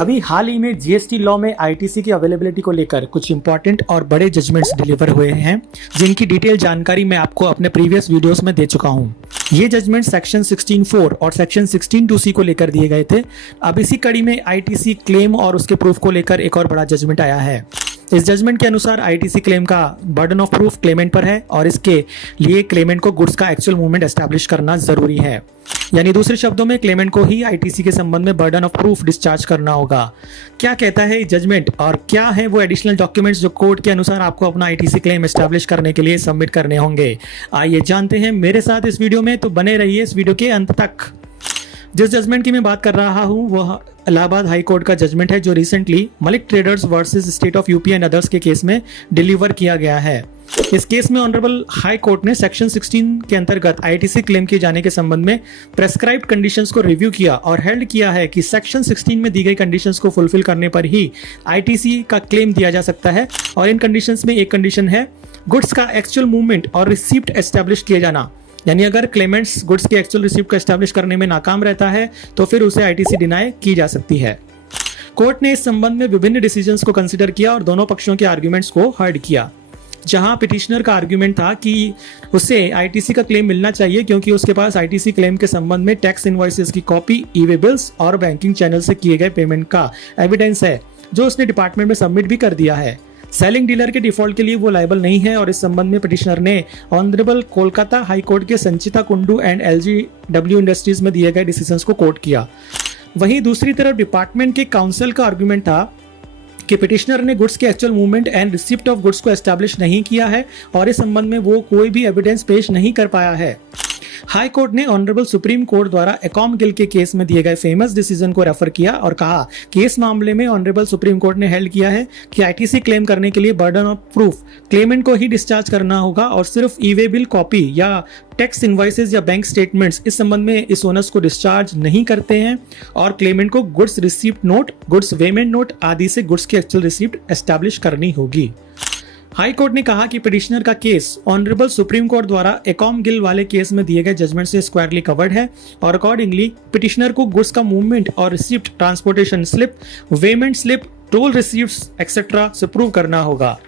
अभी हाल ही में GST law में आईटीसी की अवेलेबिलिटी को लेकर कुछ इंपॉर्टेंट और बड़े जजमेंट्स डिलीवर हुए हैं, जिनकी डिटेल जानकारी मैं आपको अपने प्रीवियस वीडियोस में दे चुका हूं। ये जजमेंट सेक्शन 16(4) और सेक्शन 16(2)(c) को लेकर दिए गए थे। अब इसी कड़ी में आईटीसी क्लेम और उसके प्रूफ को लेकर एक और बड़ा जजमेंट आया है। इस जजमेंट के अनुसार आईटीसी क्लेम का बर्डन ऑफ प्रूफ क्लेमेंट पर है और इसके लिए क्लेमेंट को गुड्स का एक्चुअल मूवमेंट एस्टैब्लिश करना जरूरी है। यानी दूसरे शब्दों में क्लेमेंट को ही आईटीसी के संबंध में बर्डन ऑफ प्रूफ डिस्चार्ज करना होगा। क्या कहता है जजमेंट और क्या है वो एडिशनल डॉक्यूमेंट्स जो कोर्ट के अनुसार आपको अपना आईटीसी क्लेम एस्टैब्लिश करने के लिए सबमिट करने होंगे, आइए जानते हैं मेरे साथ इस वीडियो में। तो बने रहिए इस वीडियो के अंत तक। जिस जजमेंट की मैं बात कर रहा हूं वह इलाहाबाद हाई कोर्ट का जजमेंट है, जो recently Malik traders versus state of UP and others के केस में डिलीवर किया गया है। इस केस में ऑनरेबल हाई कोर्ट ने सेक्शन 16 के अंतर्गत आईटीसी क्लेम किए जाने के संबंध में प्रेस्क्राइब्ड कंडीशंस को रिव्यू किया और हेल्ड किया है कि सेक्शन 16 में दी गई कंडीशंस को फुलफिल करने पर ही आईटीसी का क्लेम दिया जा सकता है। और इन कंडीशंस में एक कंडीशन है गुड्स का एक्चुअल मूवमेंट और रिसीप्ट एस्टैब्लिश किए जाना। यानी अगर क्लेमेंट्स गुड्स के एक्चुअल रिसीप्ट को एस्टैब्लिश करने में नाकाम रहता है तो फिर उसे आईटीसी डिनाई की जा सकती है। कोर्ट ने इस संबंध में विभिन्न डिसीजंस को कंसीडर किया और दोनों पक्षों के आर्ग्यूमेंट्स को हर्ड किया। जहां पिटिशनर का आर्ग्यूमेंट था कि उसे आईटीसी का क्लेम मिलना चाहिए क्योंकि उसके पास आईटीसी क्लेम के संबंध में टैक्स इनवॉइसेस की कॉपी, ई-वे बिल्स और बैंकिंग चैनल से किए गए पेमेंट का एविडेंस है, जो उसने डिपार्टमेंट में सबमिट भी कर दिया है। सेलिंग डीलर के डिफॉल्ट के लिए वो लायबल नहीं है और इस संबंध में पिटिशनर ने ऑनरेबल कोलकाता हाई कोर्ट के संचिता कुंडू एंड एलजीडब्ल्यू इंडस्ट्रीज में दिए गए डिसीजंस को कोट किया। वहीं दूसरी तरफ डिपार्टमेंट के काउंसिल का आर्गुमेंट था कि पिटिशनर ने गुड्स के actual movement and receipt of goods को एस्टैब्लिश नहीं किया है और इस संबंध में वो कोई भी एविडेंस पेश नहीं कर पाया है। हाई कोर्ट ने ऑनरेबल सुप्रीम कोर्ट द्वारा एकॉम गिल के केस में दिए गए फेमस डिसीजन को रेफर किया और कहा कि इस मामले में ऑनरेबल सुप्रीम कोर्ट ने हेल्ड किया है कि आईटीसी क्लेम करने के लिए बर्डन ऑफ प्रूफ क्लेमेंट को ही डिस्चार्ज करना होगा और सिर्फ ई-वे बिल कॉपी या टैक्स इनवॉइसेस या बैंक स्टेटमेंट्स इस संबंध में इस ओनर्स को डिस्चार्ज नहीं करते हैं और क्लेमेंट को goods receipt note, goods payment note आदि से गुड्स की एक्चुअल रिसीप्ट एस्टैब्लिश करनी होगी। हाई कोर्ट ने कहा कि पिटिशनर का केस ऑनरेबल सुप्रीम कोर्ट द्वारा एकॉम गिल वाले केस में दिए गए जजमेंट से स्क्वायरली कवर्ड है और अकॉर्डिंगली पिटिशनर को गुड्स का मूवमेंट और receipt, transportation slip, payment slip, toll receipts etcetera से प्रूव करना होगा।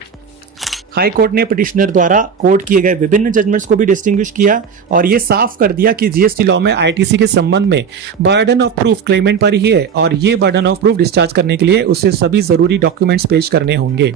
हाई कोर्ट ने पिटिशनर द्वारा कोर्ट किए गए विभिन्न जजमेंट्स को भी डिस्टिंग्विश किया और ये साफ कर दिया कि जीएसटी लॉ में आईटीसी के संबंध में बर्डन ऑफ प्रूफ क्लेमेंट पर ही है और ये बर्डन ऑफ प्रूफ डिस्चार्ज करने के लिए उसे सभी जरूरी डॉक्यूमेंट्स पेश करने होंगे।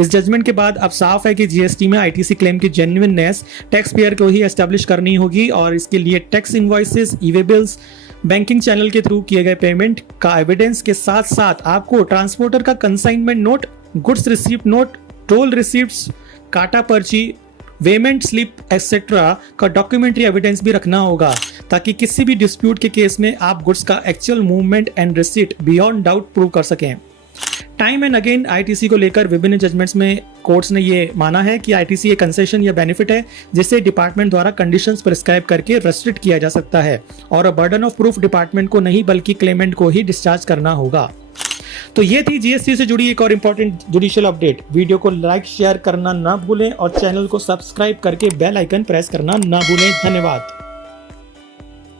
इस जजमेंट के बाद अब साफ है कि जीएसटी में आईटीसी क्लेम की जेन्युइननेस टैक्स पेयर को ही एस्टैब्लिश करनी होगी और इसके लिए tax invoices, e-way bills, banking channel के थ्रू किए गए पेमेंट का एविडेंस के साथ साथ आपको ट्रांसपोर्टर का consignment note, goods receipt note, toll receipts, काटा पर्ची, वेमेंट स्लिप एक्सेट्रा का डॉक्यूमेंट्री एविडेंस भी रखना होगा ताकि किसी भी डिस्प्यूट के केस में आप गुड्स का actual movement and receipt beyond doubt prove कर सकें। टाइम एंड अगेन आईटीसी को लेकर विभिन्न जजमेंट्स में कोर्ट्स ने ये माना है कि आईटीसी एक कंसेशन या बेनिफिट है जिसे डिपार्टमेंट द्वारा कंडीशंस प्रिस्क्राइब करके रेस्ट्रिक्ट किया जा सकता है और बर्डन ऑफ प्रूफ डिपार्टमेंट को नहीं बल्कि क्लेमेंट को ही डिस्चार्ज करना होगा। तो ये थी जीएसटी से जुड़ी एक और इंपॉर्टेंट जुडिशियल अपडेट। वीडियो को लाइक शेयर करना ना भूलें और चैनल को सब्सक्राइब करके बेल आइकन प्रेस करना ना भूलें। धन्यवाद।